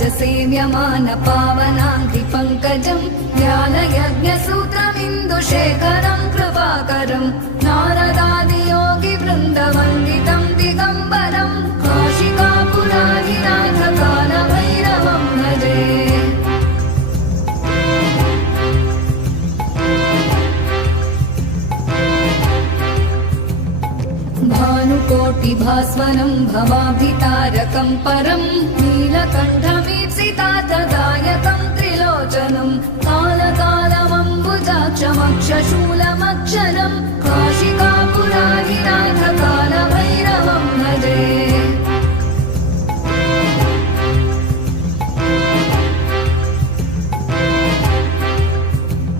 सेव्यमान पावनाङ्घ्रिपङ्कजं ज्ञानयज्ञसूत्रमिन्दुशेखरं कृपाकरं नारदादियोगिवृन्दवन्दितं दिगम्बरं काशिकापुराधिनाथकालभैरवं भजे। भानुकोटिभास्वरं भवाभितारकं परं नीलकण्ठमीप्सितार्थदायकं त्रिलोचनं कालकालमम्बुजाक्षमक्षशूलमक्षरम्